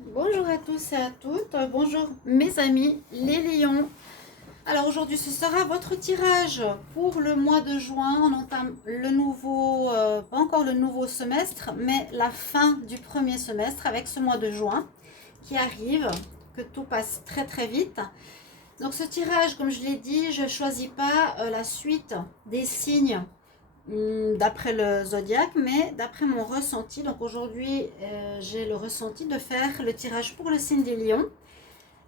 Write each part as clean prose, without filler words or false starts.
Bonjour à tous et à toutes, bonjour mes amis les lions. Alors aujourd'hui ce sera votre tirage pour le mois de juin. On entame le nouveau, pas encore le nouveau semestre, mais la fin du premier semestre avec ce mois de juin qui arrive, que tout passe très très vite. Donc ce tirage, comme je l'ai dit, je ne choisis pas la suite des signes d'après le zodiaque, mais d'après mon ressenti. Donc aujourd'hui, j'ai le ressenti de faire le tirage pour le signe des lions.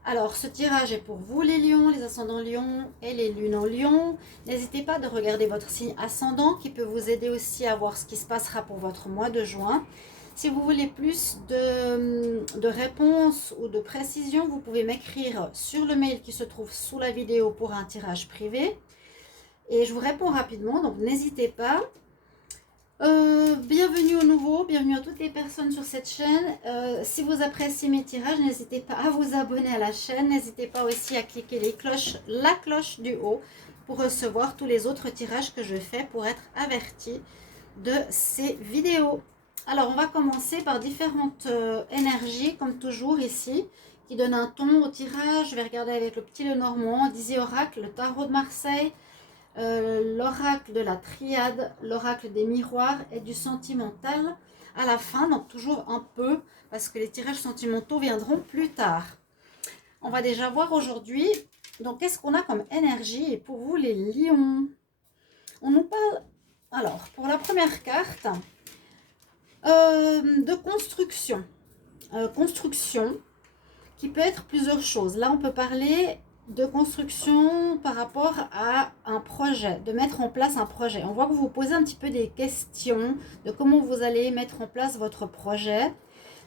Alors, ce tirage est pour vous les lions, les ascendants lions et les lunes en lion. N'hésitez pas de regarder votre signe ascendant qui peut vous aider aussi à voir ce qui se passera pour votre mois de juin. Si vous voulez plus de réponses ou de précisions, vous pouvez m'écrire sur le mail qui se trouve sous la vidéo pour un tirage privé. Et je vous réponds rapidement, donc n'hésitez pas. Bienvenue au nouveau, bienvenue à toutes les personnes sur cette chaîne. Si vous appréciez mes tirages, n'hésitez pas à vous abonner à la chaîne. N'hésitez pas aussi à cliquer la cloche du haut pour recevoir tous les autres tirages que je fais pour être averti de ces vidéos. Alors, on va commencer par différentes énergies, comme toujours ici, qui donnent un ton au tirage. Je vais regarder avec le petit Lenormand, Dizzy Oracle, le tarot de Marseille, l'oracle de la triade, l'oracle des miroirs et du sentimental à la fin, donc toujours un peu, parce que les tirages sentimentaux viendront plus tard. On va déjà voir aujourd'hui, donc qu'est-ce qu'on a comme énergie et pour vous les lions. On nous parle, alors pour la première carte, de construction. Construction qui peut être plusieurs choses. Là on peut parler de construction par rapport à un projet, de mettre en place un projet. On voit que vous vous posez un petit peu des questions de comment vous allez mettre en place votre projet.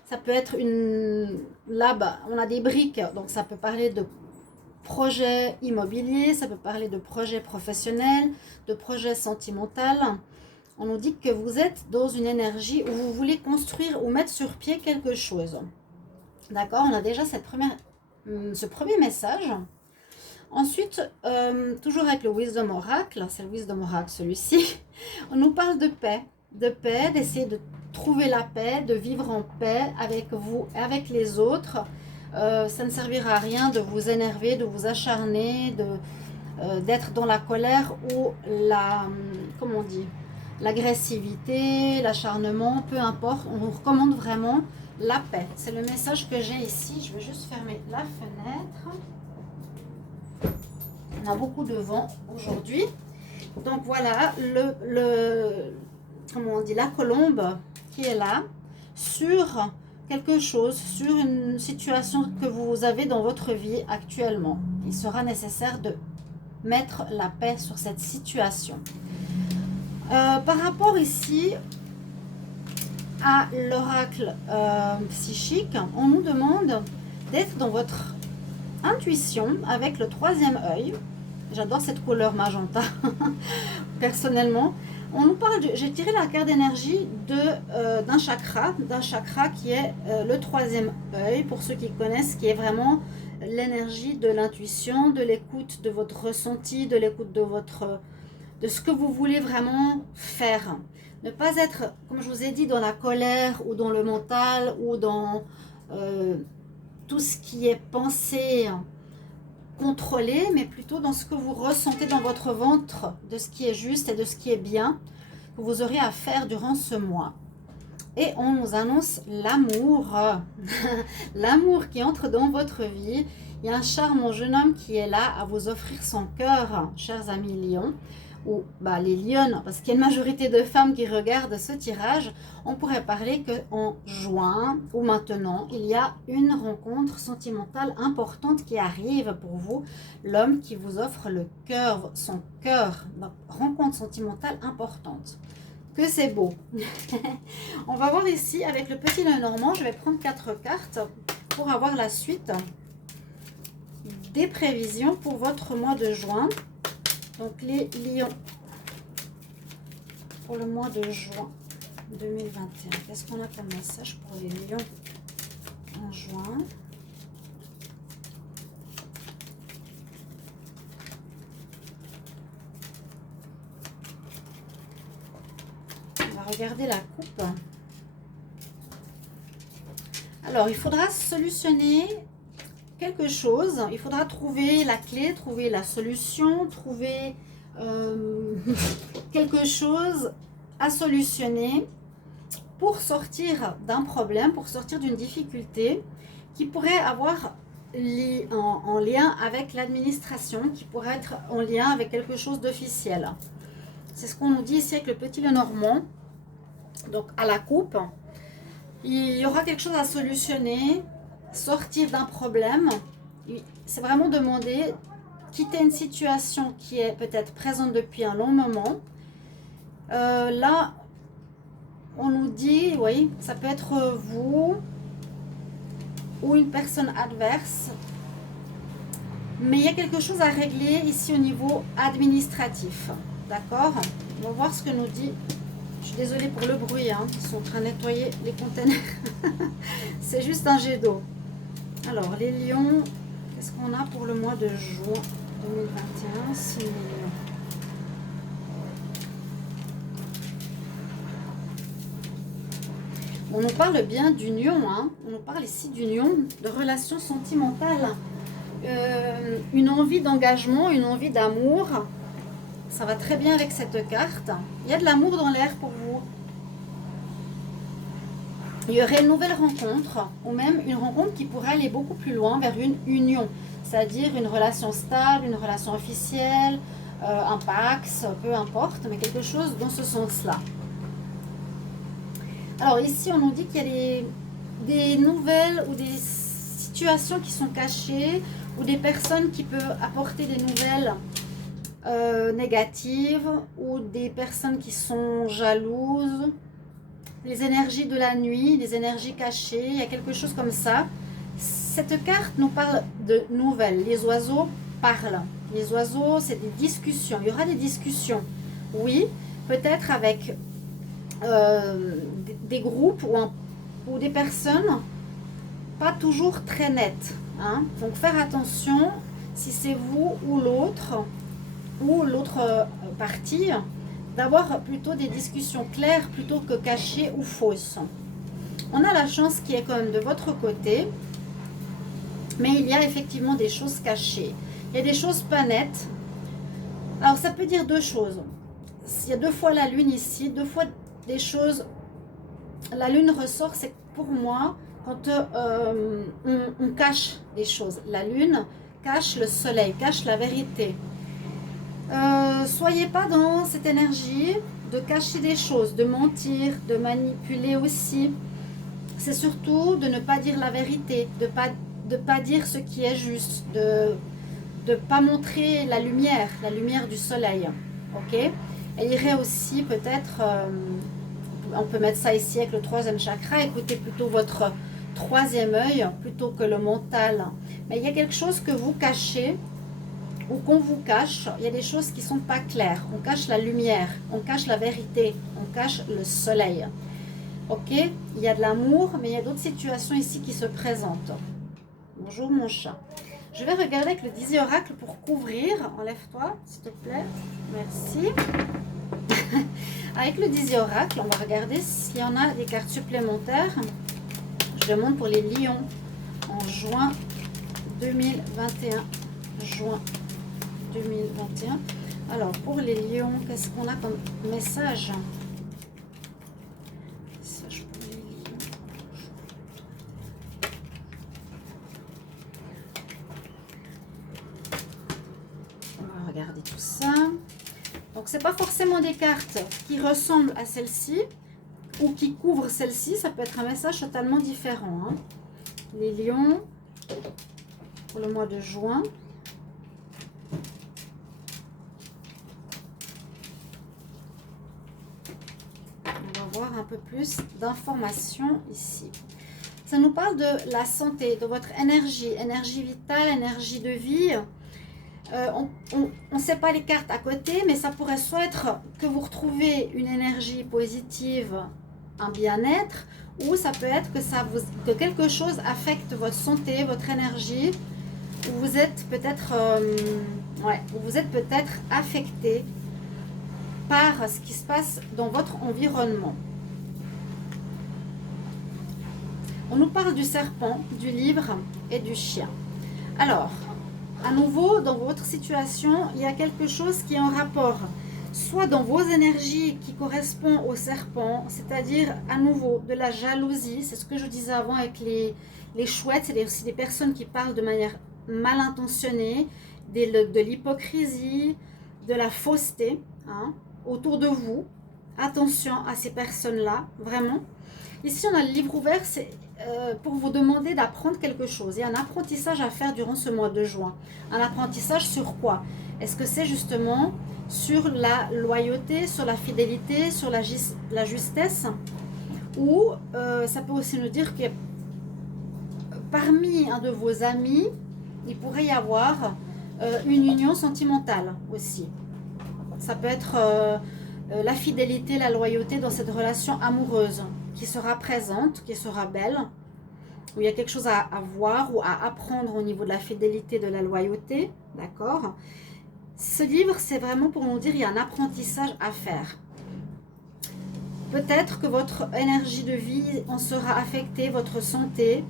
Ça peut être une... Là, bas, on a des briques, donc ça peut parler de projet immobilier, ça peut parler de projet professionnel, de projet sentimental. On nous dit que vous êtes dans une énergie où vous voulez construire ou mettre sur pied quelque chose. D'accord, on a déjà ce premier message. Ensuite, toujours avec le Wisdom Oracle, c'est le Wisdom Oracle celui-ci, on nous parle de paix, d'essayer de trouver la paix, de vivre en paix avec vous et avec les autres. Ça ne servira à rien de vous énerver, de vous acharner, d'être dans la colère ou comment on dit, l'agressivité, l'acharnement, peu importe. On vous recommande vraiment la paix. C'est le message que j'ai ici. Je vais juste fermer la fenêtre. On a beaucoup de vent aujourd'hui. Donc voilà, comment on dit, la colombe qui est là sur quelque chose, sur une situation que vous avez dans votre vie actuellement. Il sera nécessaire de mettre la paix sur cette situation. Par rapport ici à l'oracle psychique, on nous demande d'être dans votre intuition avec le troisième œil. J'adore cette couleur magenta personnellement. On nous parle, j'ai tiré la carte d'énergie d'un chakra qui est le troisième œil, pour ceux qui connaissent, qui est vraiment l'énergie de l'intuition, de l'écoute de votre ressenti, de l'écoute de ce que vous voulez vraiment faire. Ne pas être, comme je vous ai dit, dans la colère ou dans le mental ou dans tout ce qui est pensé contrôler, mais plutôt dans ce que vous ressentez dans votre ventre, de ce qui est juste et de ce qui est bien, que vous aurez à faire durant ce mois. Et on nous annonce l'amour, l'amour qui entre dans votre vie. Il y a un charmant jeune homme qui est là à vous offrir son cœur, chers amis lions, ou les lionnes, parce qu'il y a une majorité de femmes qui regardent ce tirage. On pourrait parler qu'en juin ou maintenant, il y a une rencontre sentimentale importante qui arrive pour vous, l'homme qui vous offre le cœur, son cœur, donc rencontre sentimentale importante. Que c'est beau. On va voir ici avec le petit Lenormand, je vais prendre 4 cartes pour avoir la suite des prévisions pour votre mois de juin. Donc les lions pour le mois de juin 2021. Qu'est-ce qu'on a comme message pour les lions en juin? On va regarder la coupe. Alors, il faudra solutionner quelque chose. Il faudra trouver la clé, trouver la solution, trouver quelque chose à solutionner pour sortir d'un problème, pour sortir d'une difficulté qui pourrait avoir en lien avec l'administration, qui pourrait être en lien avec quelque chose d'officiel. C'est ce qu'on nous dit ici avec le petit Lenormand. Donc à la coupe, il y aura quelque chose à solutionner, sortir d'un problème. C'est vraiment demander, quitter une situation qui est peut-être présente depuis un long moment. Là, on nous dit, oui, ça peut être vous ou une personne adverse. Mais il y a quelque chose à régler ici au niveau administratif. D'accord? On va voir ce que nous dit. Je suis désolée pour le bruit, hein. Ils sont en train de nettoyer les containers. C'est juste un jet d'eau. Alors, les lions, qu'est-ce qu'on a pour le mois de juin 2021? 6 millions. On nous parle bien d'union, hein. On nous parle ici d'union, de relations sentimentales. Une envie d'engagement, une envie d'amour. Ça va très bien avec cette carte. Il y a de l'amour dans l'air pour vous. Il y aurait une nouvelle rencontre, ou même une rencontre qui pourrait aller beaucoup plus loin vers une union. C'est-à-dire une relation stable, une relation officielle, un pax, peu importe, mais quelque chose dans ce sens-là. Alors ici, on nous dit qu'il y a des nouvelles ou des situations qui sont cachées, ou des personnes qui peuvent apporter des nouvelles négatives, ou des personnes qui sont jalouses, les énergies de la nuit, des énergies cachées, il y a quelque chose comme ça. Cette carte nous parle de nouvelles. Les oiseaux parlent. Les oiseaux, c'est des discussions. Il y aura des discussions. Oui, peut-être avec des groupes ou des personnes pas toujours très nettes. Hein. Donc faire attention si c'est vous ou l'autre partie, d'avoir plutôt des discussions claires plutôt que cachées ou fausses. On a la chance qui est quand même de votre côté, mais il y a effectivement des choses cachées. Il y a des choses pas nettes. Alors ça peut dire deux choses. Il y a deux fois la lune ici, deux fois des choses. La lune ressort, c'est pour moi quand on cache des choses. La lune cache le soleil, cache la vérité. Soyez pas dans cette énergie de cacher des choses, de mentir, de manipuler aussi. C'est surtout de ne pas dire la vérité, de pas dire ce qui est juste, de ne pas montrer la lumière du soleil. Ok? Elle irait aussi peut-être, on peut mettre ça ici avec le troisième chakra, écoutez plutôt votre troisième œil plutôt que le mental. Mais il y a quelque chose que vous cachez ou qu'on vous cache, il y a des choses qui ne sont pas claires. On cache la lumière, on cache la vérité, on cache le soleil. Ok? Il y a de l'amour, mais il y a d'autres situations ici qui se présentent. Bonjour mon chat. Je vais regarder avec le 10 oracle pour couvrir. Enlève-toi, s'il te plaît. Merci. Avec le 10 oracle, on va regarder s'il y en a des cartes supplémentaires. Je demande pour les lions en juin 2021. Juin 2021. Alors, pour les lions, qu'est-ce qu'on a comme message? Message pour les lions. On va regarder tout ça. Donc, c'est pas forcément des cartes qui ressemblent à celle-ci ou qui couvrent celle-ci. Ça peut être un message totalement différent. Hein. Les lions, pour le mois de juin. Un peu plus d'informations ici. Ça nous parle de la santé, de votre énergie vitale, énergie de vie. On ne sait pas les cartes à côté, mais ça pourrait soit être que vous retrouvez une énergie positive, un bien-être, ou ça peut être que quelque chose affecte votre santé, votre énergie, ou vous êtes peut-être affecté par ce qui se passe dans votre environnement. On nous parle du serpent, du livre et du chien. Alors, à nouveau, dans votre situation, il y a quelque chose qui est en rapport, soit dans vos énergies qui correspond au serpent, c'est-à-dire à nouveau de la jalousie, c'est ce que je disais avant avec les chouettes, c'est aussi des personnes qui parlent de manière mal intentionnée, de l'hypocrisie, de la fausseté hein, autour de vous. Attention à ces personnes-là, vraiment. Ici, on a le livre ouvert, c'est pour vous demander d'apprendre quelque chose. Il y a un apprentissage à faire durant ce mois de juin. Un apprentissage sur quoi? Est-ce que c'est justement sur la loyauté, sur la fidélité, sur la justesse? Ou ça peut aussi nous dire que parmi un de vos amis, il pourrait y avoir une union sentimentale aussi. Ça peut être la fidélité, la loyauté dans cette relation amoureuse qui sera présente, qui sera belle, où il y a quelque chose à voir ou à apprendre au niveau de la fidélité, de la loyauté, d'accord? Ce livre, c'est vraiment pour nous dire qu'il y a un apprentissage à faire. Peut-être que votre énergie de vie en sera affectée, votre santé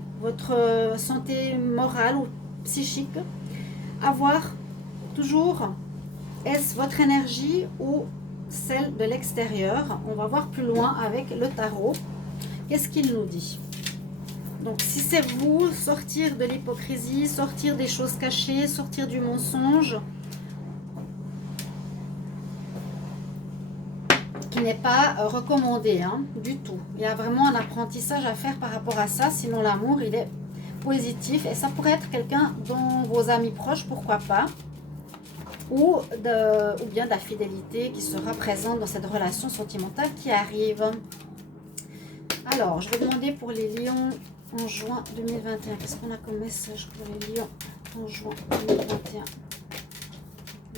morale ou psychique. À voir toujours, est-ce votre énergie ou celle de l'extérieur? On va voir plus loin avec le tarot. Qu'est-ce qu'il nous dit? Donc, si c'est vous, sortir de l'hypocrisie, sortir des choses cachées, sortir du mensonge, qui n'est pas recommandé hein, du tout. Il y a vraiment un apprentissage à faire par rapport à ça, sinon l'amour, il est positif. Et ça pourrait être quelqu'un dans vos amis proches, pourquoi pas, ou bien de la fidélité qui sera présente dans cette relation sentimentale qui arrive. Alors, je vais demander pour les lions en juin 2021. Qu'est-ce qu'on a comme message pour les lions en juin 2021?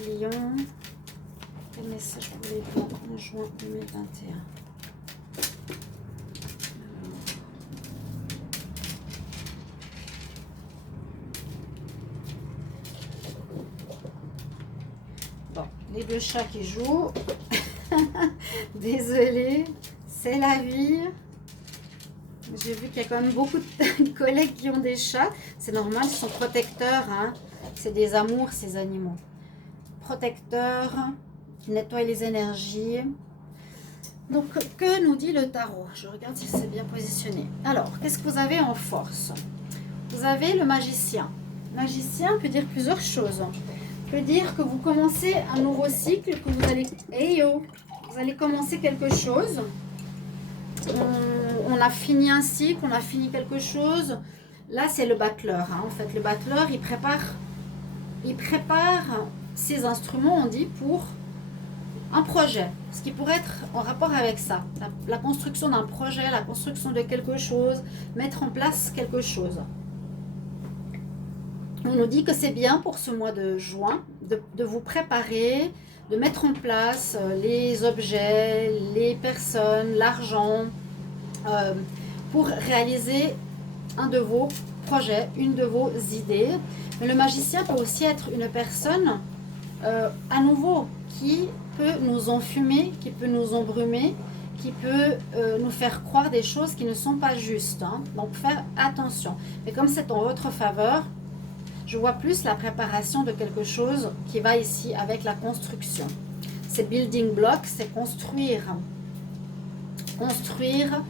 Lions, quel message pour les lions en juin 2021? Bon, les deux chats qui jouent. Désolée, c'est la vie. J'ai vu qu'il y a quand même beaucoup de collègues qui ont des chats. C'est normal, ils sont protecteurs. Hein. C'est des amours, ces animaux. Protecteurs, qui nettoient les énergies. Donc, que nous dit le tarot? Je regarde si c'est bien positionné. Alors, qu'est-ce que vous avez en force? Vous avez le magicien. Magicien peut dire plusieurs choses. Peut dire que vous commencez un nouveau cycle, que vous allez... Hey yo, vous allez commencer quelque chose. On a fini un cycle, on a fini quelque chose. Là, c'est le battleur. Hein. En fait, le battleur, il prépare ses instruments, on dit, pour un projet. Ce qui pourrait être en rapport avec ça. La construction d'un projet, la construction de quelque chose, mettre en place quelque chose. On nous dit que c'est bien pour ce mois de juin de vous préparer, de mettre en place les objets, les personnes, l'argent, pour réaliser un de vos projets, une de vos idées. Mais le magicien peut aussi être une personne, à nouveau, qui peut nous enfumer, qui peut nous embrumer, qui peut nous faire croire des choses qui ne sont pas justes. Hein. Donc, faire attention. Mais comme c'est en votre faveur, je vois plus la préparation de quelque chose qui va ici avec la construction. C'est building block, c'est construire. Construire,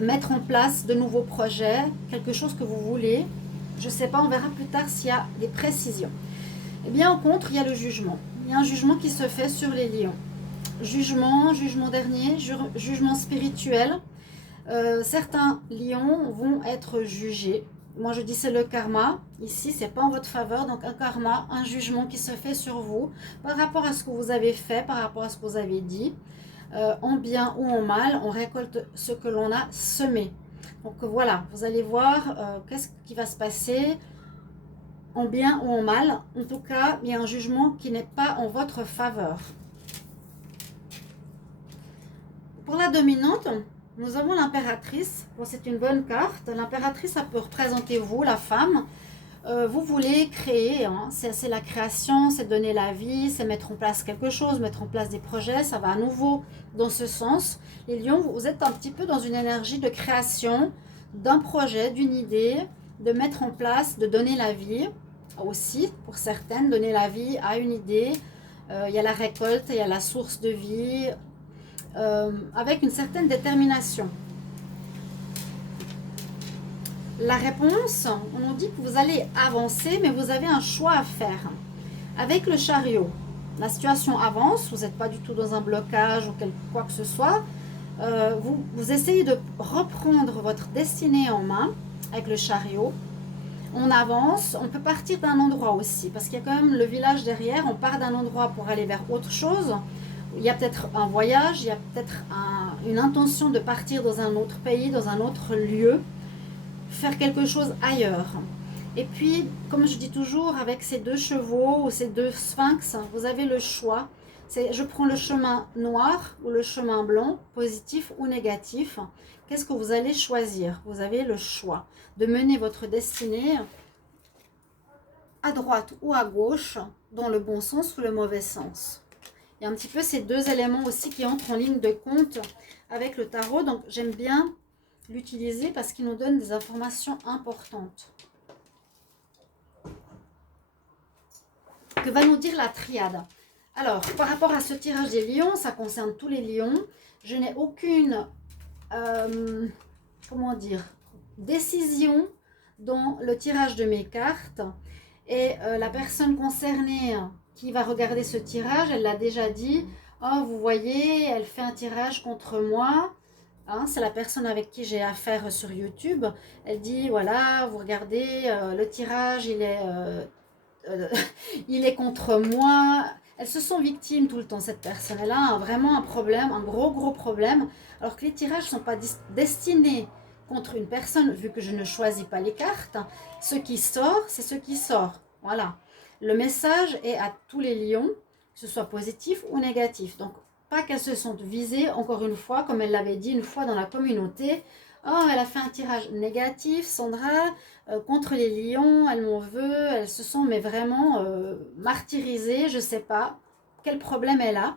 mettre en place de nouveaux projets, quelque chose que vous voulez. Je ne sais pas, on verra plus tard s'il y a des précisions. Eh bien, en contre, il y a le jugement. Il y a un jugement qui se fait sur les lions. Jugement dernier, jugement spirituel. Certains lions vont être jugés. Moi, je dis c'est le karma. Ici, c'est pas en votre faveur. Donc, un karma, un jugement qui se fait sur vous par rapport à ce que vous avez fait, par rapport à ce que vous avez dit. En bien ou en mal, on récolte ce que l'on a semé. Donc, voilà, vous allez voir qu'est-ce qui va se passer en bien ou en mal. En tout cas, il y a un jugement qui n'est pas en votre faveur. Pour la dominante, nous avons l'impératrice. Bon, c'est une bonne carte. L'impératrice, ça peut représenter vous, la femme. vous voulez créer, hein, c'est la création, c'est donner la vie, c'est mettre en place quelque chose, mettre en place des projets, ça va à nouveau dans ce sens. Les lions, vous êtes un petit peu dans une énergie de création d'un projet, d'une idée, de mettre en place, de donner la vie aussi, pour certaines, donner la vie à une idée. Il y a la récolte, il y a la source de vie, avec une certaine détermination. La réponse, on nous dit que vous allez avancer, mais vous avez un choix à faire. Avec le chariot, la situation avance, vous n'êtes pas du tout dans un blocage ou quoi que ce soit. Vous essayez de reprendre votre destinée en main avec le chariot. On avance, on peut partir d'un endroit aussi, parce qu'il y a quand même le village derrière, on part d'un endroit pour aller vers autre chose. Il y a peut-être un voyage, il y a peut-être une intention de partir dans un autre pays, dans un autre lieu, faire quelque chose ailleurs. Et puis, comme je dis toujours, avec ces deux chevaux ou ces deux sphinx, vous avez le choix. C'est je prends le chemin noir ou le chemin blanc, positif ou négatif. Qu'est-ce que vous allez choisir? Vous avez le choix de mener votre destinée à droite ou à gauche, dans le bon sens ou le mauvais sens. Il y a un petit peu ces deux éléments aussi qui entrent en ligne de compte avec le tarot. Donc, j'aime bien l'utiliser parce qu'il nous donne des informations importantes. Que va nous dire la triade? Alors, par rapport à ce tirage des lions, ça concerne tous les lions. Je n'ai aucune, comment dire, décision dans le tirage de mes cartes. Et la personne concernée qui va regarder ce tirage, elle l'a déjà dit. Oh, vous voyez, elle fait un tirage contre moi. Hein, c'est la personne avec qui j'ai affaire sur YouTube. Elle dit, voilà, vous regardez, le tirage, il est contre moi. Elles se sont victimes tout le temps, cette personne. Elle a vraiment un problème, un gros problème. Alors que les tirages ne sont pas destinés contre une personne, vu que je ne choisis pas les cartes. Ce qui sort, c'est ce qui sort. Voilà. Le message est à tous les lions, que ce soit positif ou négatif. Donc, pas qu'elles se sont visées, encore une fois, comme elle l'avait dit une fois dans la communauté. Oh, elle a fait un tirage négatif, Sandra, contre les lions, elle m'en veut, elles se sont mais vraiment martyrisées, je ne sais pas quel problème elle a.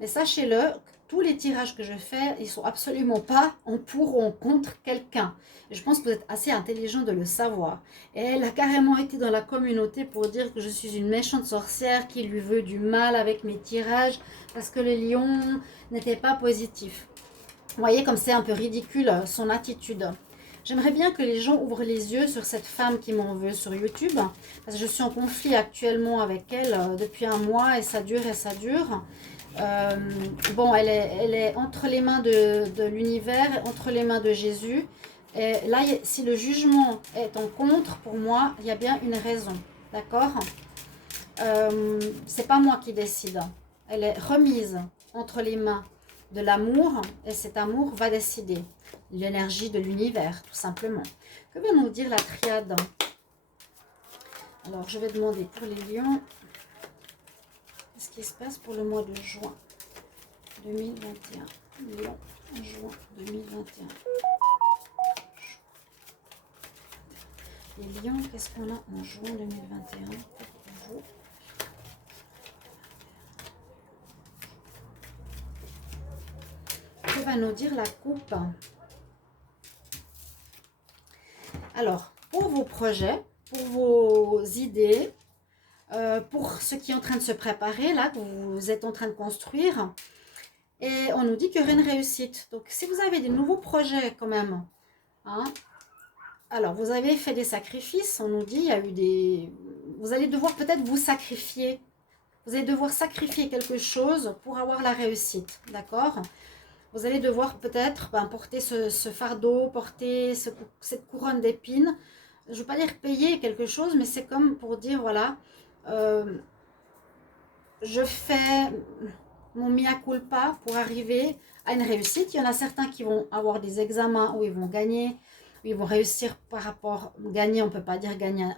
Mais sachez-le, tous les tirages que je fais, ils ne sont absolument pas en pour ou en contre quelqu'un. Et je pense que vous êtes assez intelligent de le savoir. Et elle a carrément été dans la communauté pour dire que je suis une méchante sorcière qui lui veut du mal avec mes tirages parce que les lions n'étaient pas positifs. Vous voyez comme c'est un peu ridicule son attitude. J'aimerais bien que les gens ouvrent les yeux sur cette femme qui m'en veut sur YouTube. Parce que je suis en conflit actuellement avec elle depuis un mois et ça dure et ça dure. Bon, elle est entre les mains de l'univers, entre les mains de Jésus. Et là, si le jugement est en contre, pour moi, il y a bien une raison. D'accord? C'est pas moi qui décide. Elle est remise entre les mains de l'amour et cet amour va décider. L'énergie de l'univers, tout simplement. Que va nous dire la triade? Alors, je vais demander pour les lions. Qu'est-ce qui se passe pour le mois de juin 2021? Lion, juin 2021. Les lions, qu'est-ce qu'on a en juin 2021 pour vous? Que va nous dire la coupe? Alors, pour vos projets, pour vos idées, pour ce qui est en train de se préparer, là, que vous êtes en train de construire, et on nous dit qu'il y aurait une réussite. Donc, si vous avez des nouveaux projets quand même, hein, alors vous avez fait des sacrifices, on nous dit, il y a eu des... Vous allez devoir peut-être vous sacrifier. Vous allez devoir sacrifier quelque chose pour avoir la réussite, d'accord? Vous allez devoir peut-être porter ce fardeau, porter cette couronne d'épines. Je ne veux pas dire payer quelque chose, mais c'est comme pour dire, voilà, je fais mon mea culpa pour arriver à une réussite. Il y en a certains qui vont avoir des examens où ils vont gagner, où ils vont réussir par rapport... Gagner, on ne peut pas dire gagner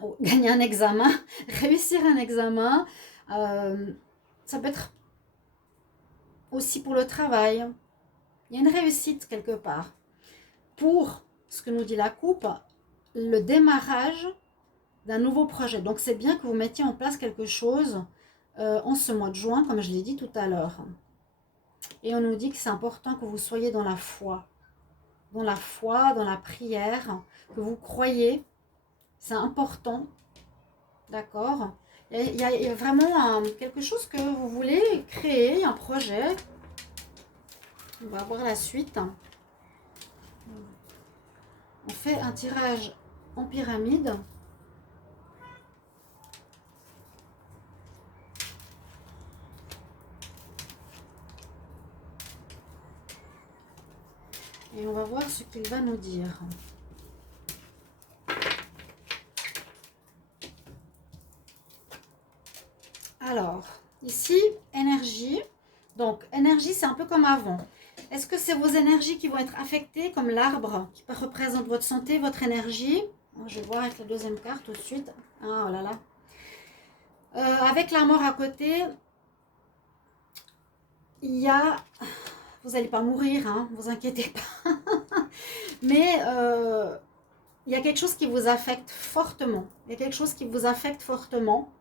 un examen. Réussir un examen, ça peut être aussi pour le travail. Il y a une réussite quelque part. Pour ce que nous dit la coupe, le démarrage d'un nouveau projet. Donc c'est bien que vous mettiez en place quelque chose en ce mois de juin, comme je l'ai dit tout à l'heure. Et on nous dit que c'est important que vous soyez dans la foi. Dans la foi, dans la prière, que vous croyez. C'est important. D'accord? Il y a vraiment quelque chose que vous voulez créer, un projet. On va voir la suite. On fait un tirage en pyramide. Et on va voir ce qu'il va nous dire. Alors, ici, énergie. Donc, énergie, c'est un peu comme avant. Est-ce que c'est vos énergies qui vont être affectées, comme l'arbre qui représente votre santé, votre énergie? Je vais voir avec la deuxième carte tout de suite. Ah, oh là là. Avec la mort à côté, il y a... Vous n'allez pas mourir, hein, vous inquiétez pas. Mais il y a quelque chose qui vous affecte fortement. Il y a quelque chose qui vous affecte fortement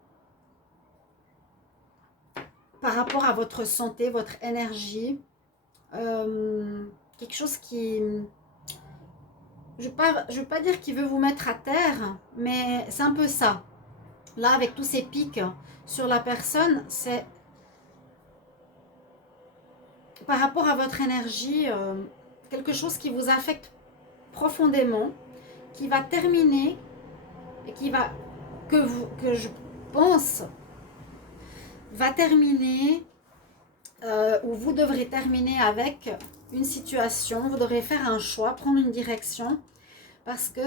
par rapport à votre santé, votre énergie. Quelque chose qui... Je ne veux pas dire qu'il veut vous mettre à terre, mais c'est un peu ça. Là, avec tous ces pics sur la personne, c'est par rapport à votre énergie, quelque chose qui vous affecte profondément, qui va terminer et que je pense va terminer, ou vous devrez terminer avec une situation, vous devrez faire un choix, prendre une direction, parce que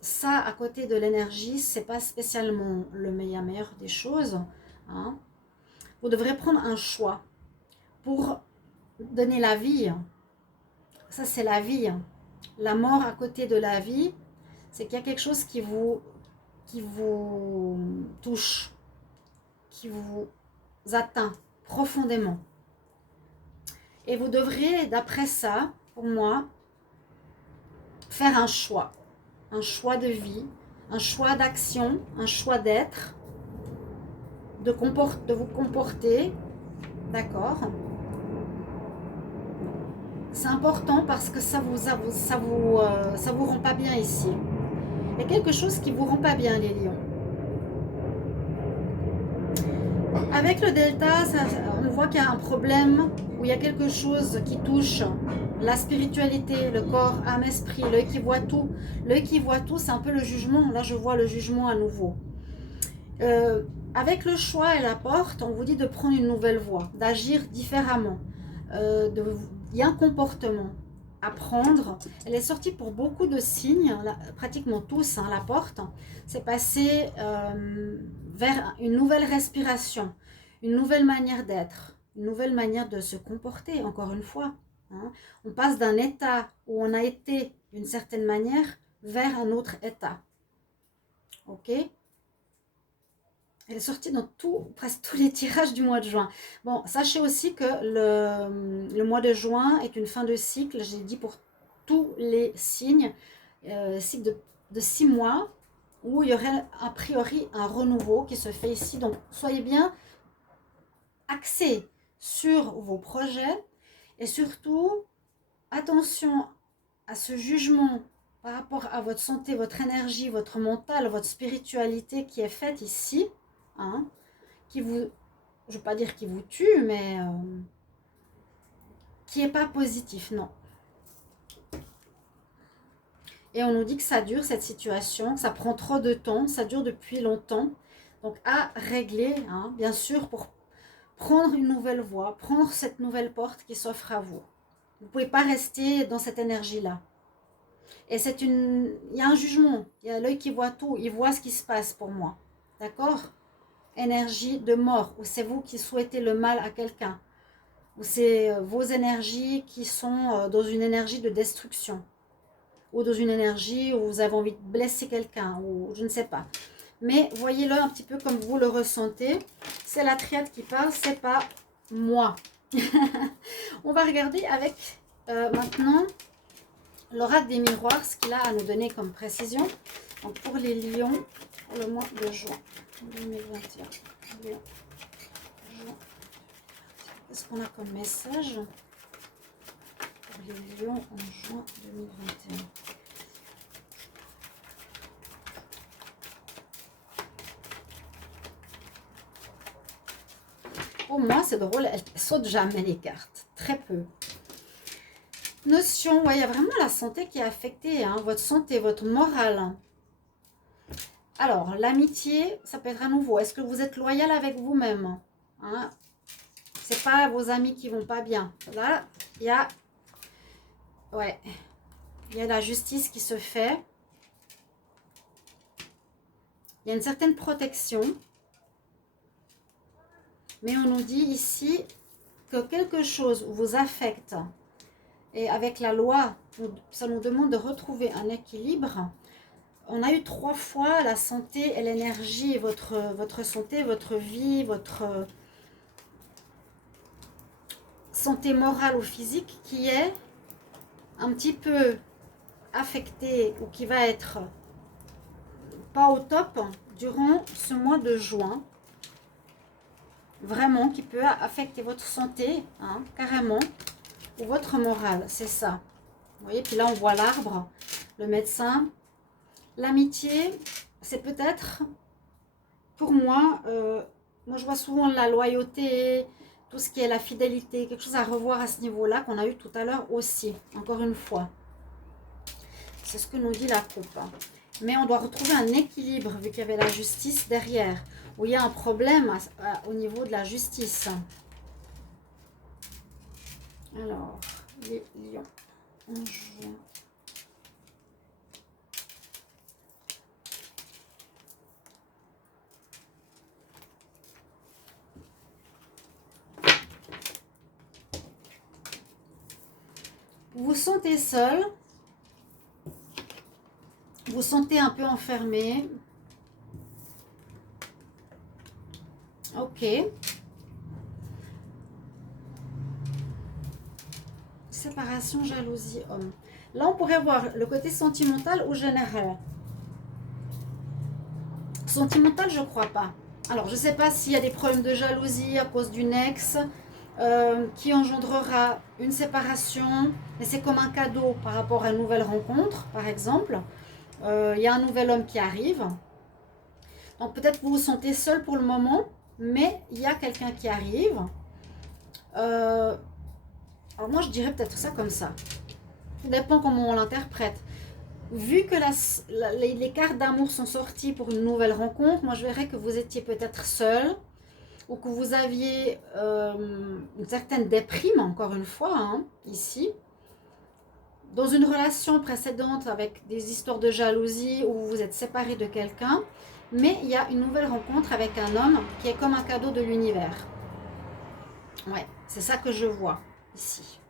ça, à côté de l'énergie, c'est pas spécialement le meilleur des choses, hein. Vous devrez prendre un choix pour donner la vie. Ça, c'est la vie. La mort à côté de la vie, c'est qu'il y a quelque chose qui vous touche, qui vous atteint profondément. Et vous devrez, d'après ça, pour moi, faire un choix de vie, un choix d'action, un choix d'être, de vous comporter, d'accord? C'est important parce que ça vous rend pas bien ici. Il y a quelque chose qui vous rend pas bien, les lions. Avec le delta, on voit qu'il y a un problème où il y a quelque chose qui touche la spiritualité, le corps, âme, esprit, l'œil qui voit tout. L'œil qui voit tout, c'est un peu le jugement. Là, je vois le jugement à nouveau. Avec le choix et la porte, on vous dit de prendre une nouvelle voie, d'agir différemment. Il y a un comportement à prendre. Elle est sortie pour beaucoup de signes, pratiquement tous, hein, la porte. C'est passé vers une nouvelle respiration, une nouvelle manière d'être, une nouvelle manière de se comporter, encore une fois. Hein. On passe d'un état où on a été d'une certaine manière vers un autre état. Ok ? Elle est sortie dans presque tous les tirages du mois de juin. Bon, sachez aussi que le mois de juin est une fin de cycle, j'ai dit pour tous les signes, cycle de 6 mois, où il y aurait a priori un renouveau qui se fait ici. Donc, soyez bien axés sur vos projets et surtout, attention à ce jugement par rapport à votre santé, votre énergie, votre mental, votre spiritualité qui est faite ici. Hein, qui vous, je ne veux pas dire qui vous tue, mais qui n'est pas positif, non. Et on nous dit que ça dure, cette situation, que ça prend trop de temps, ça dure depuis longtemps. Donc à régler, hein, bien sûr, pour prendre une nouvelle voie, prendre cette nouvelle porte qui s'offre à vous. Vous ne pouvez pas rester dans cette énergie-là. Et il y a un jugement, il y a l'œil qui voit tout, il voit ce qui se passe pour moi. D'accord ? Énergie de mort, ou c'est vous qui souhaitez le mal à quelqu'un, ou c'est vos énergies qui sont dans une énergie de destruction, ou dans une énergie où vous avez envie de blesser quelqu'un, ou je ne sais pas. Mais voyez-le un petit peu comme vous le ressentez. C'est la triade qui parle, c'est pas moi. On va regarder avec maintenant l'oracle des miroirs, ce qu'il a à nous donner comme précision. Donc pour les lions, pour le mois de juin 2021. Lion, juin. Qu'est-ce qu'on a comme message pour les lions en juin 2021? Pour moi, c'est drôle, elle saute jamais les cartes. Très peu. Notion, ouais, il y a vraiment la santé qui est affectée, hein, votre santé, votre morale. Alors, l'amitié, ça peut être à nouveau. Est-ce que vous êtes loyal avec vous-même, hein? C'est pas vos amis qui vont pas bien. Là, il y a... Ouais. Il y a la justice qui se fait. Il y a une certaine protection. Mais on nous dit ici que quelque chose vous affecte. Et avec la loi, ça nous demande de retrouver un équilibre. On a eu 3 fois la santé et l'énergie, votre santé, votre vie, votre santé morale ou physique qui est un petit peu affectée ou qui va être pas au top durant ce mois de juin. Vraiment, qui peut affecter votre santé, hein, carrément, ou votre morale, c'est ça. Vous voyez, puis là on voit l'arbre, le médecin. L'amitié, c'est peut-être, pour moi, moi je vois souvent la loyauté, tout ce qui est la fidélité, quelque chose à revoir à ce niveau-là qu'on a eu tout à l'heure aussi, encore une fois. C'est ce que nous dit la coupe. Mais on doit retrouver un équilibre, vu qu'il y avait la justice derrière, où il y a un problème au niveau de la justice. Alors, les lions en juin. Vous vous sentez seul, vous vous sentez un peu enfermé. Ok. Séparation, jalousie, homme. Là, on pourrait voir le côté sentimental ou général. Sentimental, je crois pas. Alors, je ne sais pas s'il y a des problèmes de jalousie à cause d'une ex qui engendrera une séparation, mais c'est comme un cadeau par rapport à une nouvelle rencontre, par exemple. Il y a un nouvel homme qui arrive. Donc, peut-être vous vous sentez seul pour le moment, mais il y a quelqu'un qui arrive. Alors, moi, je dirais peut-être ça comme ça. Tout dépend comment on l'interprète. Vu que les cartes d'amour sont sorties pour une nouvelle rencontre, moi je verrais que vous étiez peut-être seul ou que vous aviez une certaine déprime, encore une fois, hein, ici. Dans une relation précédente avec des histoires de jalousie où vous vous êtes séparé de quelqu'un, mais il y a une nouvelle rencontre avec un homme qui est comme un cadeau de l'univers. Ouais, c'est ça que je vois ici.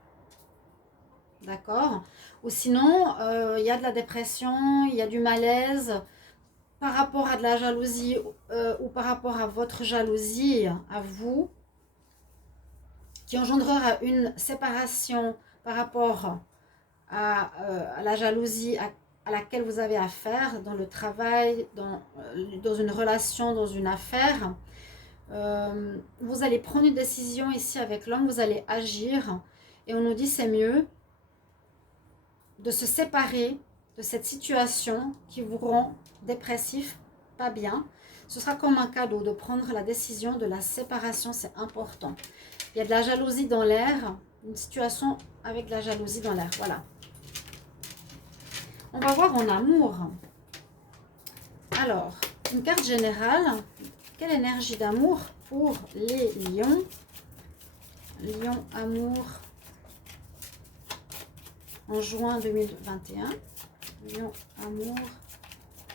D'accord? Ou sinon, il y a de la dépression, il y a du malaise par rapport à de la jalousie ou par rapport à votre jalousie à vous, qui engendrera une séparation par rapport à la jalousie à laquelle vous avez affaire dans le travail, dans une relation, dans une affaire. Vous allez prendre une décision ici avec l'homme, vous allez agir et on nous dit c'est mieux de se séparer de cette situation qui vous rend dépressif, pas bien. Ce sera comme un cadeau de prendre la décision de la séparation, c'est important. Il y a de la jalousie dans l'air, une situation avec de la jalousie dans l'air, voilà. On va voir en amour. Alors, une carte générale, quelle énergie d'amour pour les lions? Lion, amour, en juin 2021. Lion, amour,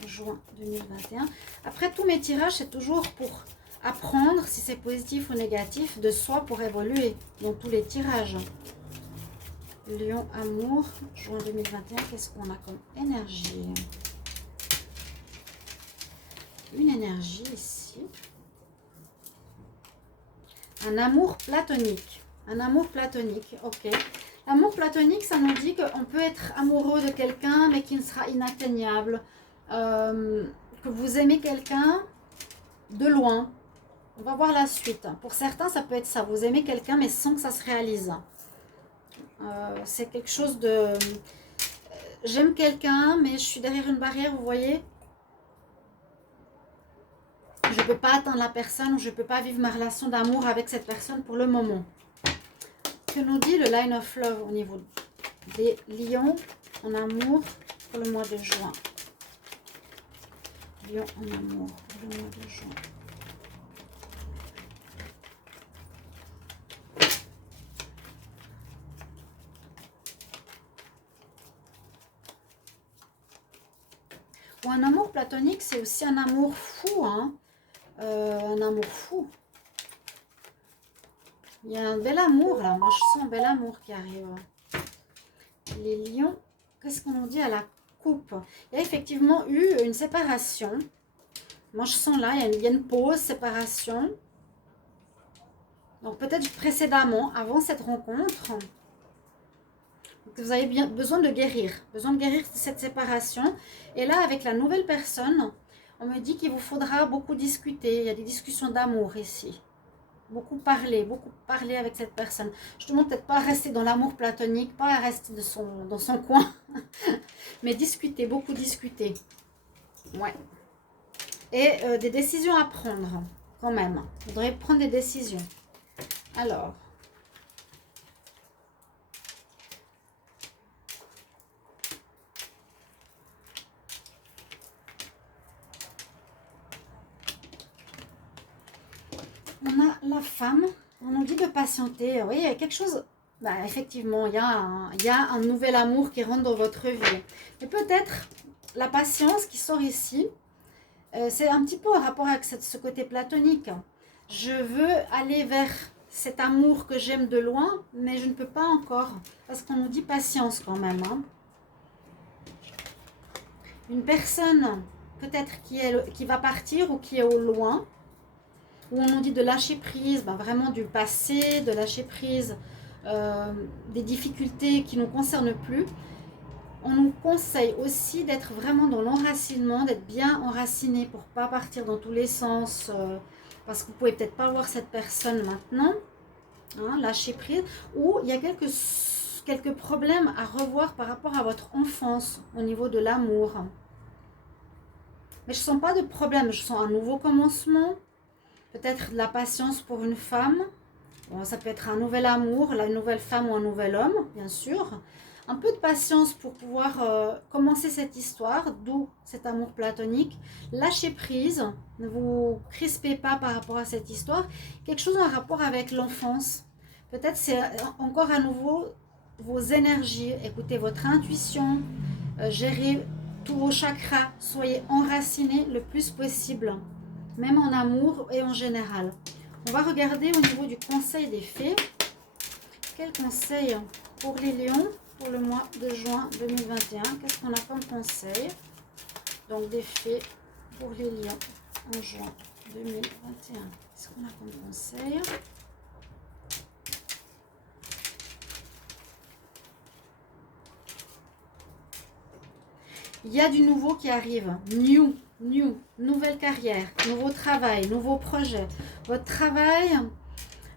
juin 2021. Après, tous mes tirages, c'est toujours pour apprendre, si c'est positif ou négatif, de soi pour évoluer dans tous les tirages. Lion, amour, juin 2021. Qu'est-ce qu'on a comme énergie? Une énergie ici. Un amour platonique. Un amour platonique, ok. L'amour platonique, ça nous dit qu'on peut être amoureux de quelqu'un, mais qui ne sera inatteignable. que vous aimez quelqu'un de loin. On va voir la suite. Pour certains, ça peut être ça. Vous aimez quelqu'un, mais sans que ça se réalise. C'est quelque chose de... J'aime quelqu'un, mais je suis derrière une barrière, vous voyez. Je ne peux pas atteindre la personne, ou je ne peux pas vivre ma relation d'amour avec cette personne pour le moment. Que nous dit le Line of Love au niveau des lions en amour pour le mois de juin? Lion en amour pour le mois de juin. Ou un amour platonique, c'est aussi un amour fou, hein. Un amour fou. Il y a un bel amour là, moi je sens un bel amour qui arrive. Les lions, qu'est-ce qu'on nous dit à la coupe? Il y a effectivement eu une séparation. Moi je sens là, il y a une pause, séparation. Donc peut-être précédemment, avant cette rencontre, vous avez bien besoin de guérir cette séparation. Et là, avec la nouvelle personne, on me dit qu'il vous faudra beaucoup discuter. Il y a des discussions d'amour ici. Beaucoup parler avec cette personne. Je ne demande peut-être pas à rester dans l'amour platonique, pas à rester dans son coin, mais discuter, beaucoup discuter. Ouais. Et des décisions à prendre, quand même. Vous devrez prendre des décisions. Alors... on a la femme, on nous dit de patienter. Oui, il y a quelque chose, bah, effectivement, il y a un nouvel amour qui rentre dans votre vie. Mais peut-être la patience qui sort ici, c'est un petit peu en rapport avec ce côté platonique. Je veux aller vers cet amour que j'aime de loin, mais je ne peux pas encore, parce qu'on nous dit patience quand même. Hein. Une personne, peut-être qui va partir ou qui est au loin, où on nous dit de lâcher prise, ben vraiment du passé, de lâcher prise des difficultés qui ne nous concernent plus. On nous conseille aussi d'être vraiment dans l'enracinement, d'être bien enraciné pour ne pas partir dans tous les sens, parce que vous ne pouvez peut-être pas voir cette personne maintenant, hein, lâcher prise, ou il y a quelques problèmes à revoir par rapport à votre enfance au niveau de l'amour. Mais je ne sens pas de problème, je sens un nouveau commencement. Peut-être de la patience pour une femme. Bon, ça peut être un nouvel amour, une nouvelle femme ou un nouvel homme, bien sûr. Un peu de patience pour pouvoir commencer cette histoire, d'où cet amour platonique. Lâchez prise, ne vous crispez pas par rapport à cette histoire. Quelque chose en rapport avec l'enfance. Peut-être c'est encore à nouveau vos énergies. Écoutez votre intuition, gérez tous vos chakras, soyez enracinés le plus possible. Même en amour et en général. On va regarder au niveau du conseil des fées. Quel conseil pour les lions pour le mois de juin 2021? Qu'est-ce qu'on a comme conseil? Donc des fées pour les lions en juin 2021. Qu'est-ce qu'on a comme conseil? Il y a du nouveau qui arrive. Nouvelle carrière, nouveau travail, nouveau projet. Votre travail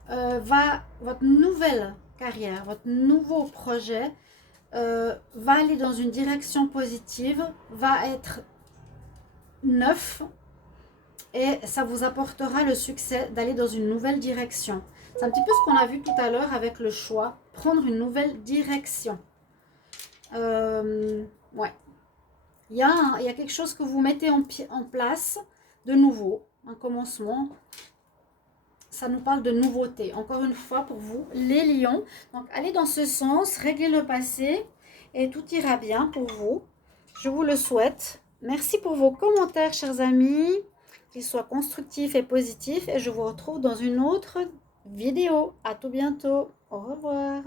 votre nouvelle carrière, votre nouveau projet va aller dans une direction positive, va être neuf et ça vous apportera le succès d'aller dans une nouvelle direction. C'est un petit peu ce qu'on a vu tout à l'heure avec le choix, prendre une nouvelle direction. Ouais. Il y a quelque chose que vous mettez en place de nouveau, un commencement. Ça nous parle de nouveauté. Encore une fois pour vous, les lions. Donc allez dans ce sens, réglez le passé et tout ira bien pour vous. Je vous le souhaite. Merci pour vos commentaires, chers amis, qu'ils soient constructifs et positifs. Et je vous retrouve dans une autre vidéo. À tout bientôt. Au revoir.